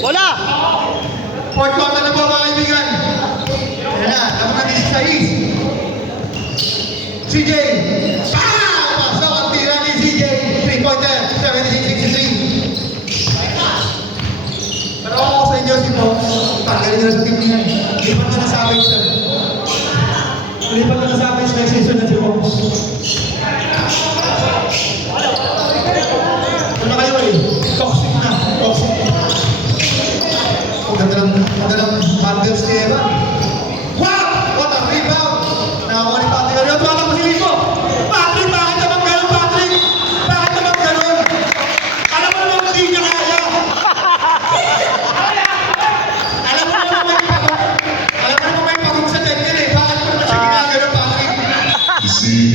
Bola! Fourth quarter na po mga kaibigan. Ayan na, naman natin si Sais. CJ! Pasok ang tira ni CJ. 3-pointer, 76-63. Pero ako sa inyo si Fox, tanggalin nyo sa team niya. Lipat na sa akin siya. Lipat na sa akin siya season na si Fox. Ano kayo eh? Toxic na. Toxic. Magandang Manders ni Evan. Wow! What a rebound! Nakakuha ni Patrick. Ano yung tuwala po si Lito? Patrick, bakit naman ganun, Patrick? Bakit naman ganun? Alam mo naman hindi niya kaya. Alam mo naman may pagong sa technique eh. Bakit mo naman siya ginagano, Patrick?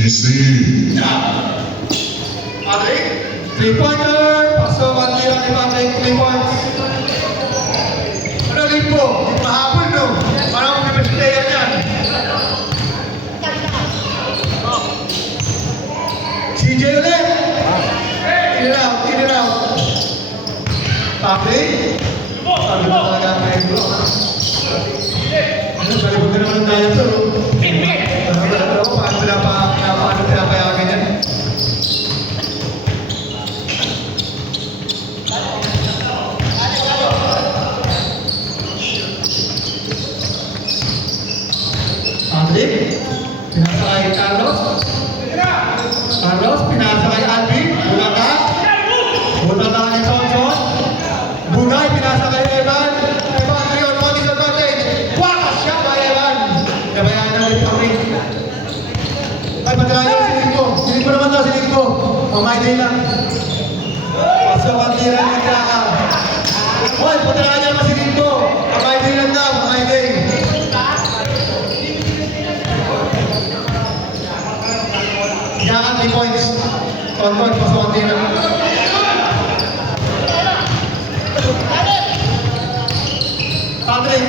Easy. Patrick, 3-pointer. Pasok ang tira ni Patrick, 3 points. Ano rin po? Mahapon no? Parang may best player yan. CJ ulit! In and out. Patrick? Sabi mo talaga ang kain bro. Ano, balibag ka naman ng tayo to. Ano, paano pinapayagan yan? Patrick, pinasa kay Carlos. Carlos, pinasa kay Alvin. Bulaga ni Johnson. Bugay, pinasa kay Evan. Evan, ngayon, no disadvantage. Wakas siya kay Evan. Nabayaan na ulit kami. Ay, patirayo si Lingko. Lingko naman daw si Lingko. Mamay din lang. Pasok ang tira ni Kraka. Hoy, patirayo naman si Lingko. Mamay din lang daw. Mamay din. Yakan 3 points. Concord, pasok ang tira. Patrick.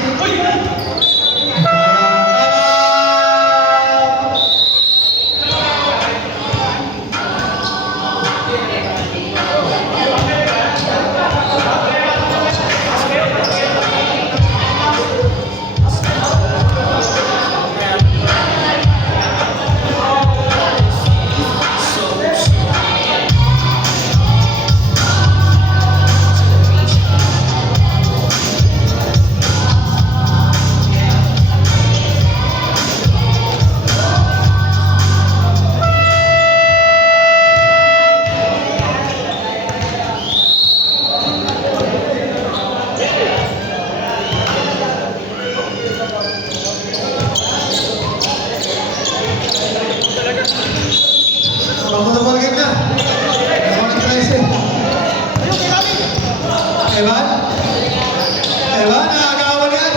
Evan, nakagawa niya.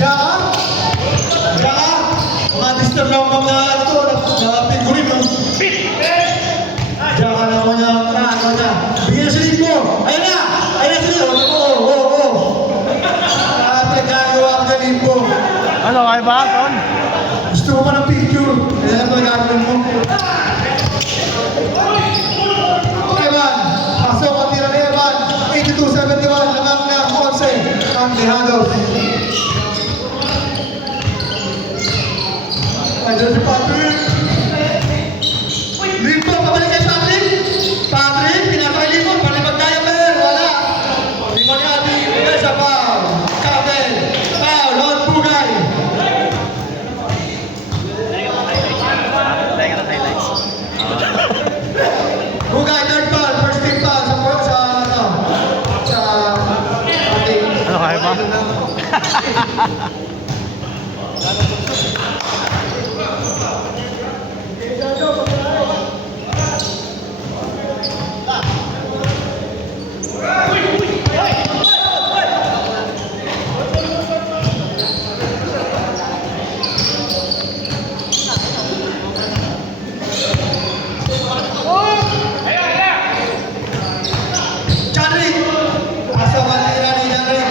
Jaka. Mga-disturb lang mga ito. Napingurin mo. Jaka na mo niya. Ano niya. Bigyan na si Lingko. Ayan na si Lingko. Oo. Nagagawa ka na Lingko. Ano, kaya ba, Ton? Gusto mo pa ng picture. Kaya lang nagagawin mo. Evan. Pasok ang tira ni Evan. 82-71. Lamang na Ponce. Ang Lejanos. Ayan si Patrick. Lingko, pabalik kay Patrick. Patrick, pinapakay Lingko. Palipag tayo player. Wala. Lingko ni Adi. Bugay sa foul. Kabel. Foul. Lord Bugay. Bugay, third foul. First team foul. Sa Patrick. Ano, kaya ba? Chanrik. Pasok ang tira ni Chanrik.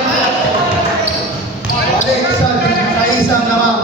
Balik sa isang lamang.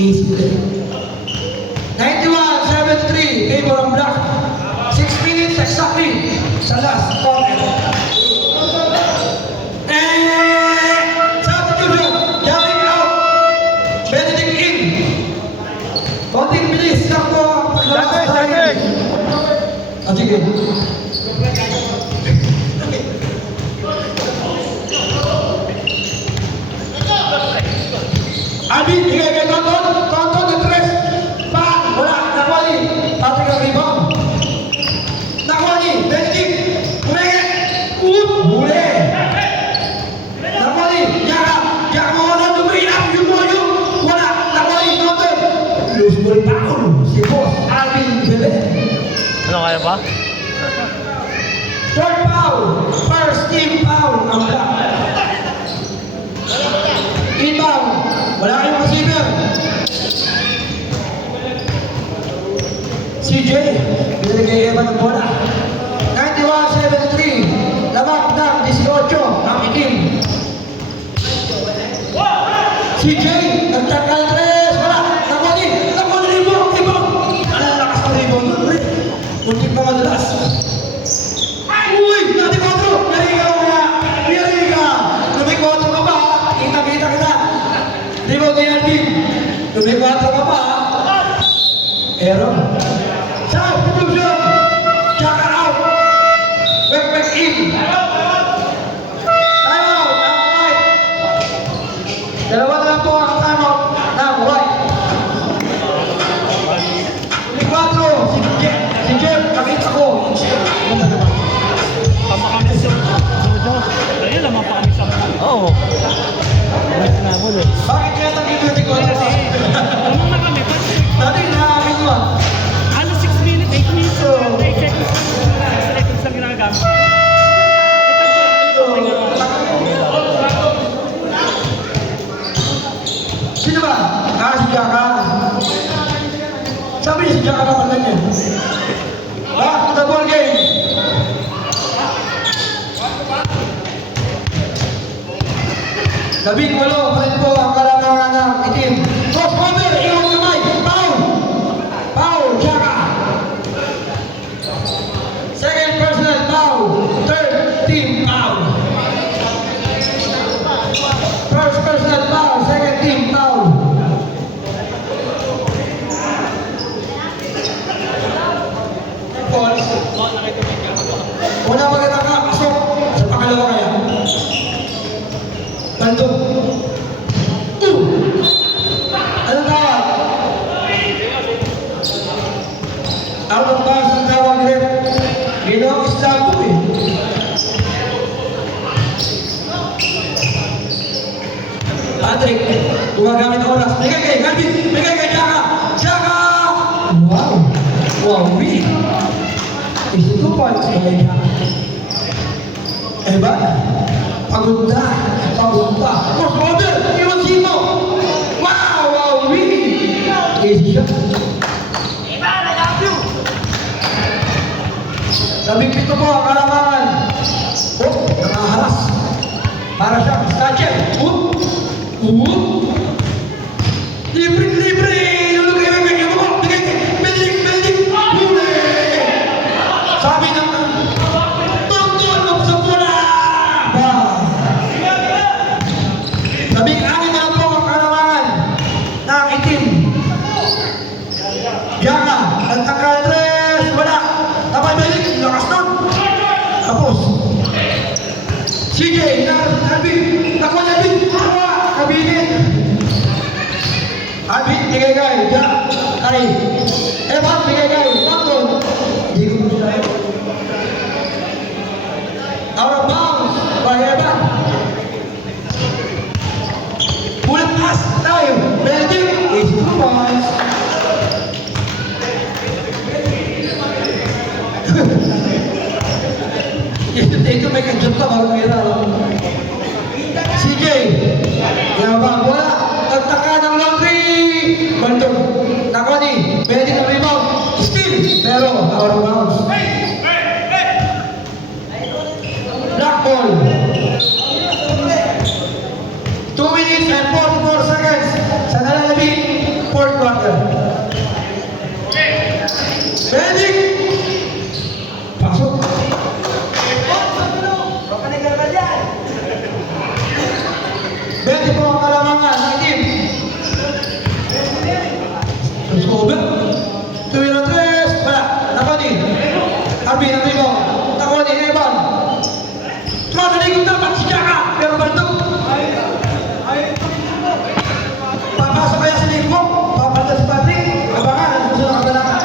Easy play. 91-73, favor ang black. 6 minutes exactly sa last quarter. Substitution, jumping out. Benedict in. Konting bilis lang po ang paglabas tayo. Ah, sige. Alvin, hingay kay Tonton. Tonton, nag-tres. Bang! Wala. Nakwali. Patrick ang rebound. Nakwali. Benedict. Umenge. Huli. Nakwali. Yaka. Yaka mo wala. Dumiinap. Yung mo yung. Wala. Nakwali. Tonton. Lose ball foul. Si Boss Alvin Bele. Ano kaya ba? Third foul. First team foul. Ang black. Inbound. Wala kayong receiver. CJ. Binigay Evan ng bola. 91-73. Lamang ng 18 ng itim. CJ. Nagtanggal tres. Wala. Nakuha rebound. Rebound. Ano ang lakas ng rebound nun? Kunting pa madalas. Uy! Nati 4! Nariga mo na! Nariga! Lumikotro ka pa! Kita kita! Rebound ni Alvin! Lumikotro ka pa! Error! Substitution! Chaka out! Back in! Time out! Ang right! Dalawa na lang po ang time out ng right! Lumikotro! Si Jeff! Nakita ko! Ayun naman pa kami sa... Oo. Bakit kaya tagigil ko? Ano na kami? Dati nakakit mo ah. Ano 6 minutes, 8 minutes, 8 seconds. Seconds lang ginagamit. Sino ba? Si Jaka. Sabi niya si Jaka naman ganyan. Back to the ball game. Labing walo, pa rin po ang kalamangan ng itim. Crossover, iwan kamay, foul! Foul, Jaka. Second personal foul, third team foul. First personal foul, second team foul. False. Una maganda ka, pasok. Sa pangalawa kaya. Bandung. Anong tawag? Out of bounds ang tawag rin. Ginawang Islam po eh. Patrick, gumagamit ng oras. Megay kay Galvin, megay kay Jaka. Jaka! Wow! Wow, win! Is 2 points kay Jaka. Eba, pagod na. Crossover! Iwan Simo! Wow! Wow! Win! Easy shot. Ivan, I love you! Labing pito po ang kalamangan. Oh, nakaharas. Para siyang snatcher. Libre! Lulugay mo! Building! Huli! Sabi ng tungkol mo sa bola! Labing anin na po ang kalamangan ng itim. Jaka, nagtanggal tres, wala. Tapay balik, lakas nun. Tapos. CJ, Alvin, nakuha na Alvin. Kabilin. Alvin, bigay kayo. Kari. Evan, bigay kayo. Tonton. Hindi ko na. Out of bounds by Evan. Bullet pass tayo. Benedict is 2 points. Ito may kajot ka bago mira. CJ. Yan ba? Wala. Nagtaka ng laundry. Bandong. Nakuha ni. Benedict ang rebound. Steal. Pero, out of Benedict! Pasok. Benedict po ang kalamangan ng team. Sobe. Tuwing na tres. Wala. Nakunin. Arby na tribo. Nakunin. Evan. Madaling dapat si Jaka. Pero balik papasok kaya si Nico. Papalta si Patrick. Abangan. Ang gusto ng kabalakan.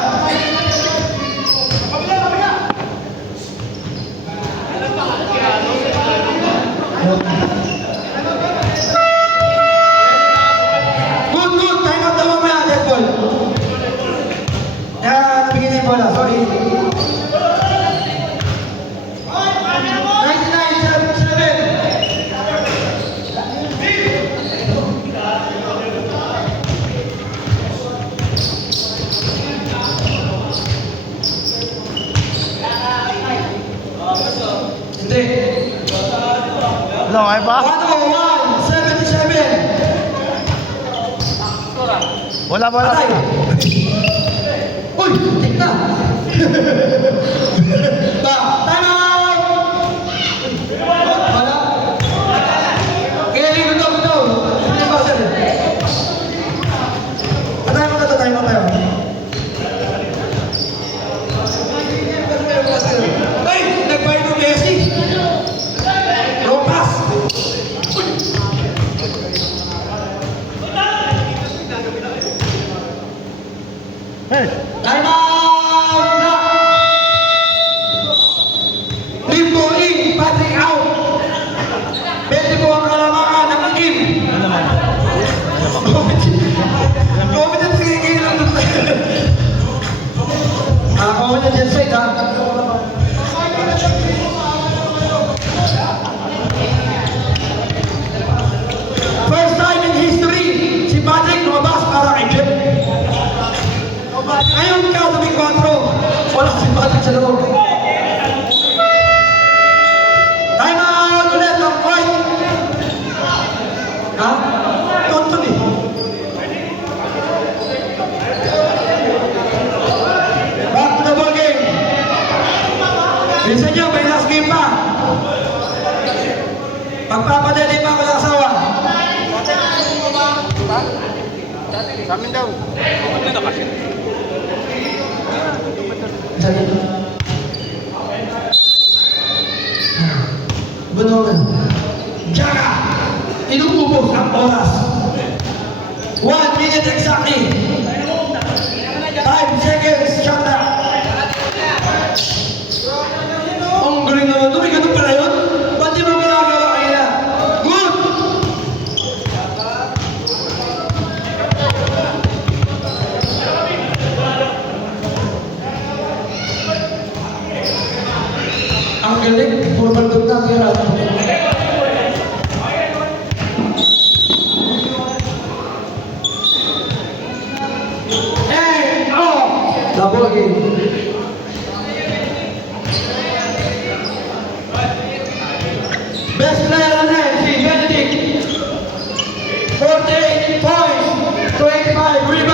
Good. Time out naman mo yan, dead ball. Nabigyan na yung bola. Sorry. 99-7. Hindi. Long, ay ba? 101-77. Wala. Patay. Uy, tik na. Time out! Wala. Kaya rin ito. Hindi ba sir? Patay mo tayo. Ay, nagbayad ng Messi. Wrong pass. Hey! Time out na! Limbo in, Patrick out. 20 po ang kalamangan ng team. Comment yan, sige lang. Comment yan dyan side, ha? First time in history, si Patrick lumabas para kay Jeff. Ngayon ka, sabi 4. Wala si Patrick sa loob. Time out ulit ng point. Ha? Tonton eh. Back to the ball game. Bilisan nyo, may last game pa. Magpapadali pa ako sa asawa. Sa amin daw. Ano na kasi? Bunungan. Jaka! Inuubos ang oras. 1 minute exactly. 5 seconds, shut down. Ang galing naman ito. May ganun pala yun? Ba't di mo ginagawa kanina? Good! Ang galing. Puro baldog na tira. And off! Double game. Best player on hand, si Benedict. 48 points, 25 rebounds.